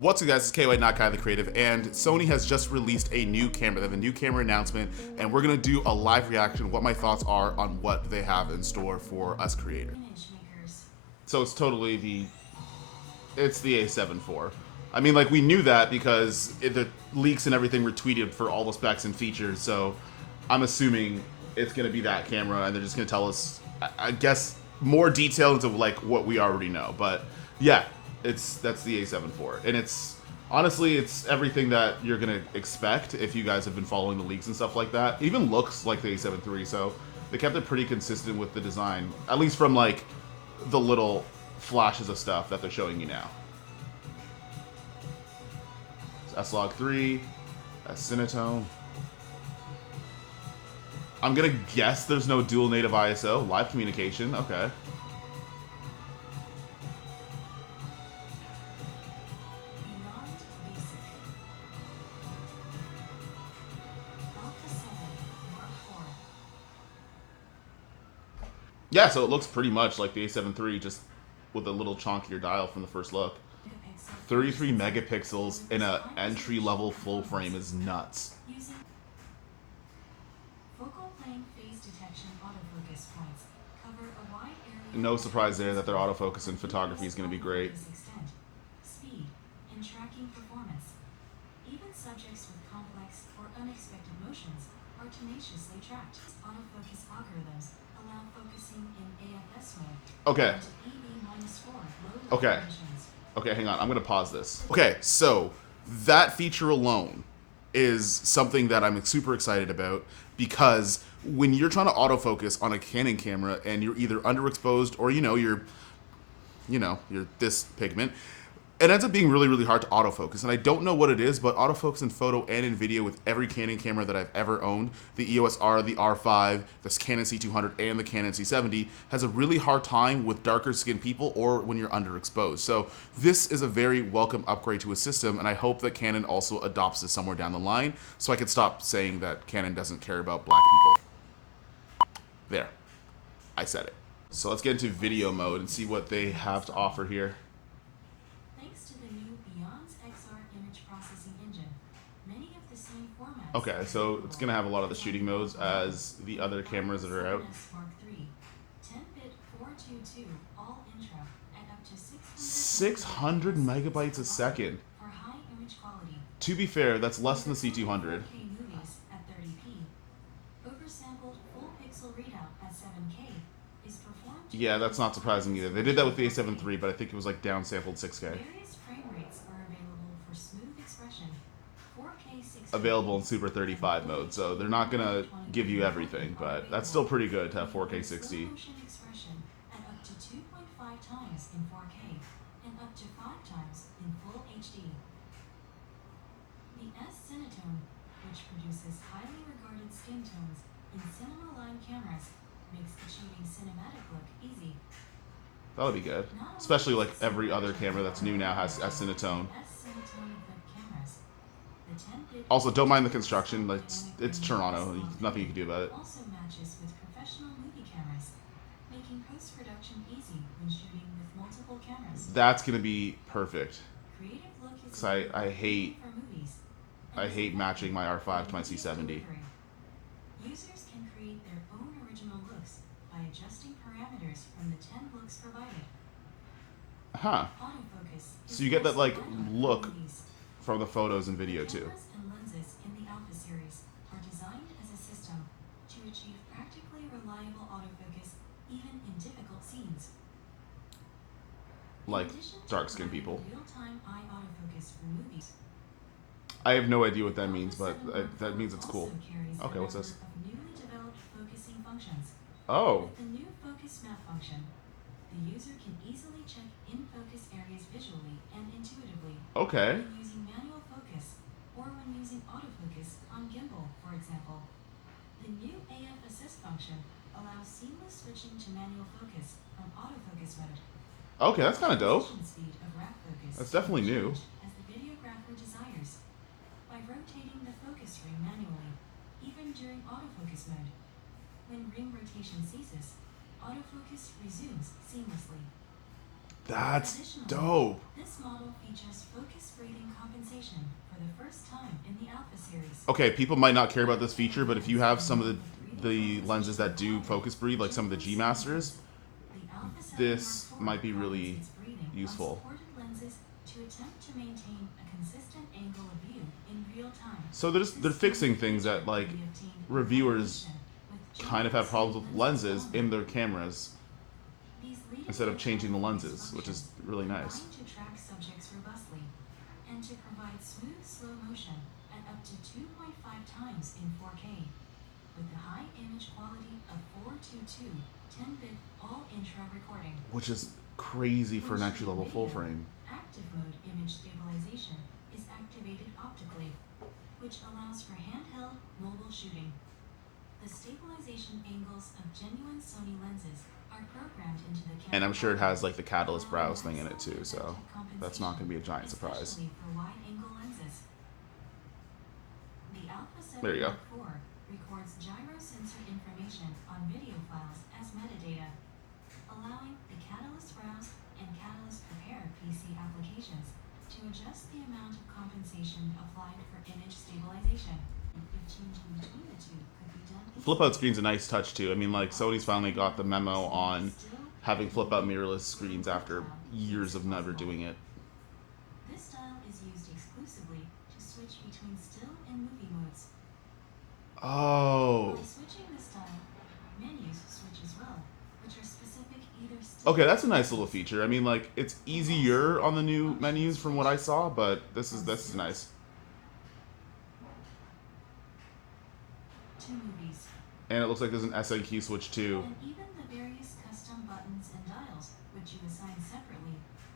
What's up guys, it's KY, not Kai the Creative, and Sony has just released a new camera. They have a new camera announcement, and we're gonna do a live reaction, what my thoughts are on what they have in store for us creators. So it's totally it's the a7IV. I mean, like, we knew that because the leaks and everything were tweeted for all the specs and features, so I'm assuming it's gonna be that camera, and they're just gonna tell us, I guess, more detail into like what we already know. But yeah, that's the a7IV, and it's honestly it's everything that you're gonna expect if you guys have been following the leaks and stuff like that. It even looks like the a7 III, so they kept it pretty consistent with the design, at least from like the little flashes of stuff that they're showing you now. S-Log 3, S-Cinetone. I'm gonna guess there's no dual native ISO. Live communication, okay. Yeah, so it looks pretty much like the a7 III, just with a little chonkier dial from the first look. 33 megapixels in a entry-level full frame is nuts. No surprise there that their autofocus in photography is going to be great. Speed and tracking performance. Even subjects with complex or unexpected motions are tenaciously tracked. Autofocus algorithms allow focusing in AFS mode. Okay. Okay. Okay, hang on. I'm going to pause this. Okay, so that feature alone is something that I'm super excited about, because when you're trying to autofocus on a Canon camera and you're either underexposed or you're this pigment, it ends up being really, really hard to autofocus. And I don't know what it is, but autofocus in photo and in video with every Canon camera that I've ever owned, the EOS R, the R5, the Canon C200, and the Canon C70, has a really hard time with darker skinned people or when you're underexposed. So this is a very welcome upgrade to a system, and I hope that Canon also adopts this somewhere down the line so I can stop saying that Canon doesn't care about black people. There. I said it. So let's get into video mode and see what they have to offer here. Okay, so it's going to have a lot of the shooting modes as the other cameras that are out. 600 megabytes a second. To be fair, that's less than the C200. Yeah, that's not surprising either. They did that with the a7 III, but I think it was like downsampled 6K. Available in Super 35 mode, so they're not gonna give you everything, but that's still pretty good to have 4K 60. The S-Cinetone, which produces highly regarded skin tones in cinema line cameras, makes achieving cinematic look easy. That'll be good, especially like every other camera that's new now has S-Cinetone. Also, don't mind the construction. Like, it's Toronto. Nothing you can do about it. Also matches with professional movie cameras, making post-production easy when shooting with multiple cameras. That's gonna be perfect. Cause I hate matching my R5 to my C70. Users can create their own original looks by adjusting parameters from the 10 looks provided. Huh. So you get that like look from the photos and video too. Like dark-skinned people. I have no idea what that means, but that means it's cool. Okay, what's this? Oh. With the new focus map function, the user can easily check in-focus areas visually and intuitively. Okay. When using manual focus or when using autofocus on gimbal, for example. The new AF assist function allows seamless switching to manual focus from autofocus mode. Okay, that's kind of dope. That's definitely new. As the videographer desires, by rotating the focus ring manually, even during autofocus mode. When ring rotation ceases, autofocus resumes seamlessly. That's dope. This model features focus rating okay, people might not care about this feature, but if you have some of the lenses that do focus breathe, like some of the G Masters, this might be really useful. So they're fixing things that like reviewers kind of have problems with lenses in their cameras instead of changing the lenses, which is really nice. To track subjects robustly and to provide smooth slow motion at up to 2.5 times in 4K with the high image quality of 422 10-bit all-intra recording, Which is crazy for an entry-level full frame. Active mode image stabilization is activated optically, which allows for handheld mobile shooting. The stabilization angles of genuine Sony lenses are programmed into the camera. And I'm sure it has like the catalyst browse thing in it too, so that's not going to be a giant surprise. Especially for wide-angle lenses. The Alpha There you go. 7IV records gyrosensor information on video files as metadata, allowing the Catalyst Browse and Catalyst Prepare PC applications to adjust the amount of compensation applied for image stabilization. If changing between the two could be done. Flip out screen's a nice touch too. I mean, like Sony's finally got the memo on having flip out mirrorless screens after years of never doing it. This style is used exclusively to switch between still and movie modes. Oh. By switching this style, menus switch as well, which are specific either still. Okay, that's a nice little feature. I mean, like it's easier on the new menus from what I saw, but this is nice. To movies. And it looks like there's an SNQ switch too. And even the various custom buttons and dials, which you assign separately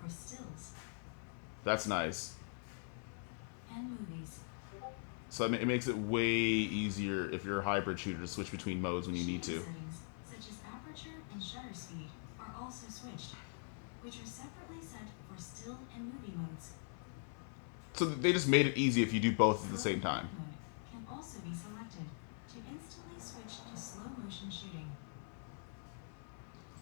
for stills That's nice. and movies. So it makes it way easier if you're a hybrid shooter to switch between modes when you need to. Shooting settings, such as aperture and shutter speed, are also switched, which are separately set for still and movie modes. So they just made it easy if you do both at the same time. Mode can also be selected to instantly switch to slow motion shooting.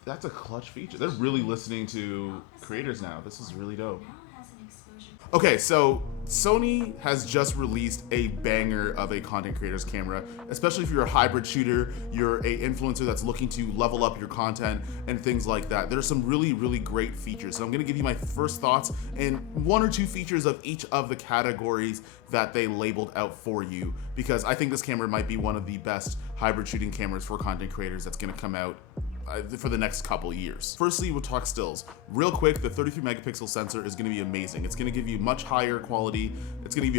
That's a clutch feature. They're really listening to creators now. This is really dope. Now has an exposure. Okay, so Sony has just released a banger of a content creator's camera, especially if you're a hybrid shooter, you're a influencer that's looking to level up your content and things like that. There's some really, really great features. So I'm gonna give you my first thoughts and one or two features of each of the categories that they labeled out for you, because I think this camera might be one of the best hybrid shooting cameras for content creators that's gonna come out for the next couple years. Firstly, we'll talk stills. Real quick, the 33 megapixel sensor is going to be amazing. It's going to give you much higher quality. It's going to give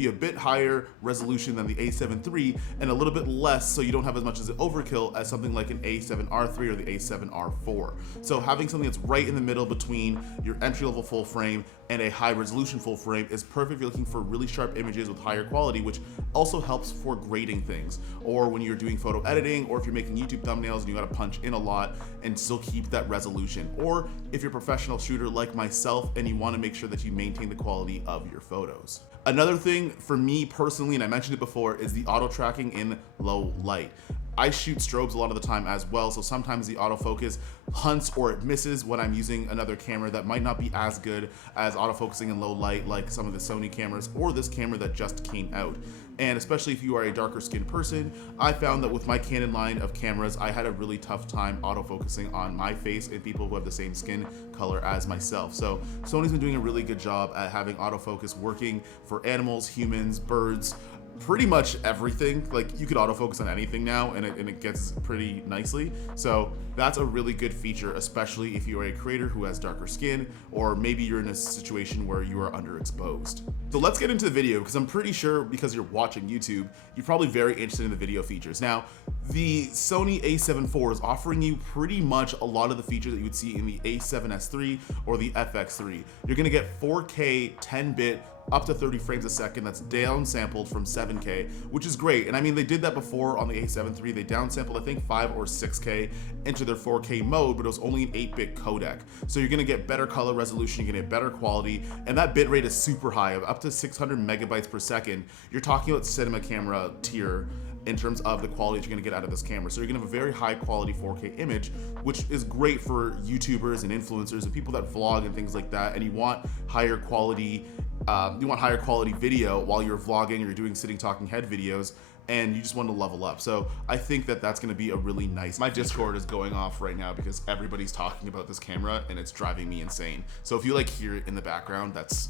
you a bit higher resolution than the a7 III and a little bit less, so you don't have as much as an overkill as something like an a7R3 or the a7R4. So having something that's right in the middle between your entry-level full frame and a high resolution full frame is perfect if you're looking for really sharp images with higher quality, which also helps for grading things, or when you're doing photo editing, or if you're making YouTube thumbnails and you gotta punch in a lot and still keep that resolution, or if you're a professional shooter like myself and you wanna make sure that you maintain the quality of your photos. Another thing for me personally, and I mentioned it before, is the auto tracking in low light. I shoot strobes a lot of the time as well, so sometimes the autofocus hunts or it misses when I'm using another camera that might not be as good as autofocusing in low light, like some of the Sony cameras or this camera that just came out. And especially if you are a darker skinned person, I found that with my Canon line of cameras, I had a really tough time autofocusing on my face and people who have the same skin color as myself. So Sony's been doing a really good job at having autofocus working for animals, humans, birds, pretty much everything. Like you could autofocus on anything now and it gets pretty nicely. So that's a really good feature, especially if you are a creator who has darker skin, or maybe you're in a situation where you are underexposed. So let's get into the video, because I'm pretty sure because you're watching YouTube, you're probably very interested in the video features. Now, the Sony a7 IV is offering you pretty much a lot of the features that you would see in the a7S III or the FX3. You're gonna get 4K 10-bit up to 30 frames a second that's downsampled from 7K, which is great. And I mean, they did that before on the a7 III. They downsampled, I think, 5 or 6K into their 4K mode, but it was only an 8-bit codec. So you're gonna get better color resolution, you're gonna get better quality, and that bitrate is super high, of up to 600 megabytes per second. You're talking about cinema camera tier in terms of the quality you're gonna get out of this camera. So you're gonna have a very high quality 4K image, which is great for YouTubers and influencers and people that vlog and things like that, and you want higher quality higher quality video while you're vlogging or you're doing sitting talking head videos, and you just want to level up. So I think that that's going to be a really nice. My Discord is going off right now because everybody's talking about this camera and it's driving me insane. So if you like hear it in the background, that's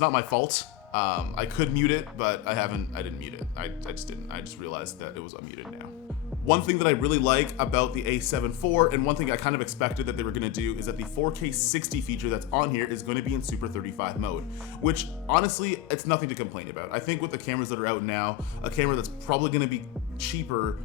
not my fault. I could mute it, but I didn't mute it. I just didn't. I just realized that it was unmuted now. One thing that I really like about the a7IV, and one thing I kind of expected that they were going to do, is that the 4K 60 feature that's on here is going to be in Super 35 mode, which honestly, it's nothing to complain about. I think with the cameras that are out now, a camera that's probably going to be cheaper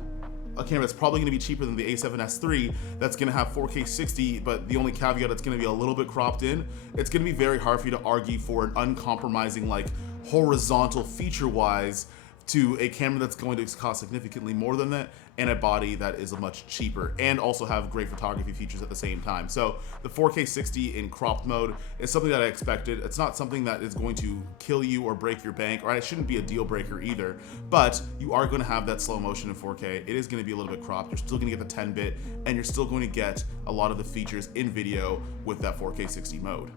than the a7S III, that's going to have 4K 60, but the only caveat, it's going to be a little bit cropped in. It's going to be very hard for you to argue for an uncompromising, like, horizontal feature-wise to a camera that's going to cost significantly more than that, and a body that is much cheaper, and also have great photography features at the same time. So the 4K 60 in cropped mode is something that I expected. It's not something that is going to kill you or break your bank, or it shouldn't be a deal breaker either, but you are going to have that slow motion in 4K. It is going to be a little bit cropped. You're still going to get the 10-bit, and you're still going to get a lot of the features in video with that 4K 60 mode.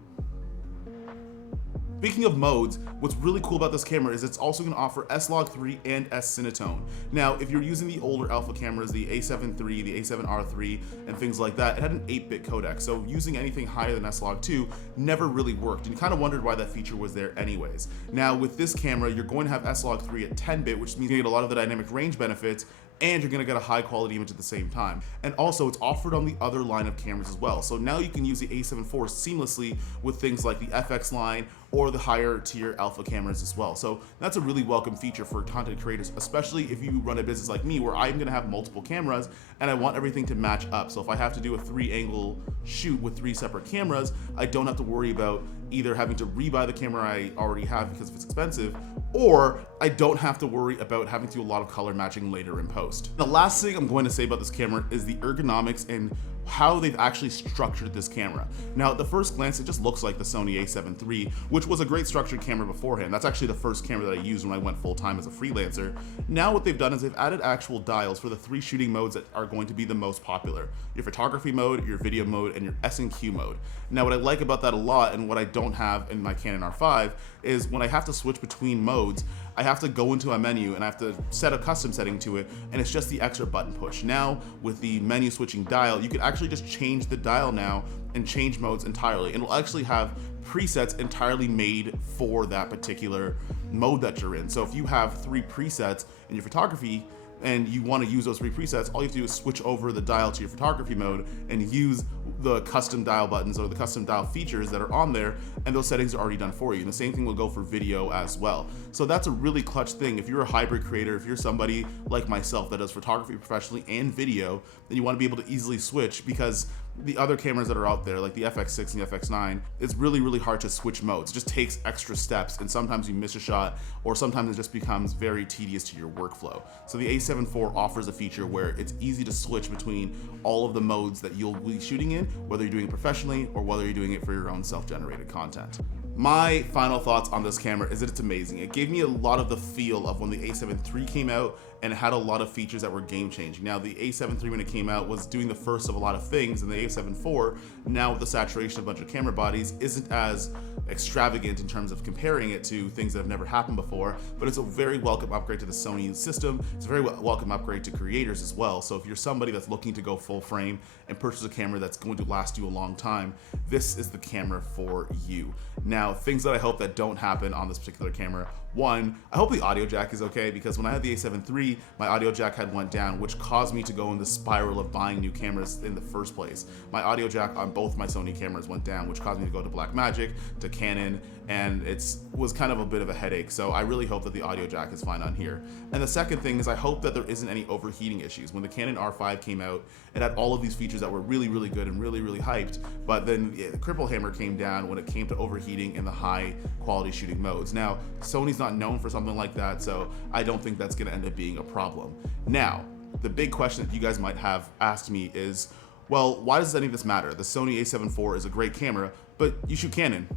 Speaking of modes, what's really cool about this camera is it's also going to offer S-Log3 and S-Cinetone. Now, if you're using the older alpha cameras, the a7IV, the a7R3, and things like that, it had an 8-bit codec, so using anything higher than S-Log2 never really worked, and you kind of wondered why that feature was there anyways. Now, with this camera, you're going to have S-Log3 at 10-bit, which means you get a lot of the dynamic range benefits, and you're gonna get a high quality image at the same time. And also, it's offered on the other line of cameras as well. So now you can use the a7IV seamlessly with things like the FX line or the higher tier alpha cameras as well. So that's a really welcome feature for content creators, especially if you run a business like me where I'm gonna have multiple cameras and I want everything to match up. So if I have to do a 3-angle shoot with 3 separate cameras, I don't have to worry about either having to rebuy the camera I already have because it's expensive, or I don't have to worry about having to do a lot of color matching later in post. The last thing I'm going to say about this camera is the ergonomics and how they've actually structured this camera. Now, at the first glance, it just looks like the Sony a7 III, which was a great structured camera beforehand. That's actually the first camera that I used when I went full-time as a freelancer. Now what they've done is they've added actual dials for the 3 shooting modes that are going to be the most popular: your photography mode, your video mode, and your S&Q mode. Now, what I like about that a lot, and what I don't have in my Canon R5, is when I have to switch between modes, I have to go into a menu and I have to set a custom setting to it, and it's just the extra button push. Now, with the menu switching dial, you can actually just change the dial now and change modes entirely, and it'll actually have presets entirely made for that particular mode that you're in. So if you have 3 presets in your photography and you want to use those 3 presets, all you have to do is switch over the dial to your photography mode and use the custom dial buttons or the custom dial features that are on there, and those settings are already done for you. And the same thing will go for video as well. So that's a really clutch thing. If you're a hybrid creator, if you're somebody like myself that does photography professionally and video, then you want to be able to easily switch, because the other cameras that are out there, like the FX6 and the FX9, it's really, really hard to switch modes. It just takes extra steps, and sometimes you miss a shot, or sometimes it just becomes very tedious to your workflow. So the a7IV offers a feature where it's easy to switch between all of the modes that you'll be shooting in, whether you're doing it professionally or whether you're doing it for your own self-generated content. My final thoughts on this camera is that it's amazing. It gave me a lot of the feel of when the a7 III came out, and it had a lot of features that were game-changing. Now, the a7 III, when it came out, was doing the first of a lot of things, and the a7IV, now with the saturation of a bunch of camera bodies, isn't as extravagant in terms of comparing it to things that have never happened before, but it's a very welcome upgrade to the Sony system. It's a very welcome upgrade to creators as well. So if you're somebody that's looking to go full frame and purchase a camera that's going to last you a long time, this is the camera for you. Now, things that I hope that don't happen on this particular camera: 1, I hope the audio jack is okay, because when I had the a7 III, my audio jack had went down, which caused me to go in the spiral of buying new cameras in the first place. My audio jack on both my Sony cameras went down, which caused me to go to Blackmagic, to Canon, and it was kind of a bit of a headache. So I really hope that the audio jack is fine on here. And the second thing is I hope that there isn't any overheating issues. When the Canon R5 came out, it had all of these features that were really, really good and really, really hyped, but then the cripple hammer came down when it came to overheating in the high quality shooting modes. Now, Sony's not known for something like that, so I don't think that's gonna end up being a problem. Now, the big question that you guys might have asked me is, well, why does any of this matter? The Sony a7 IV is a great camera, but you shoot Canon.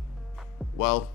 Well,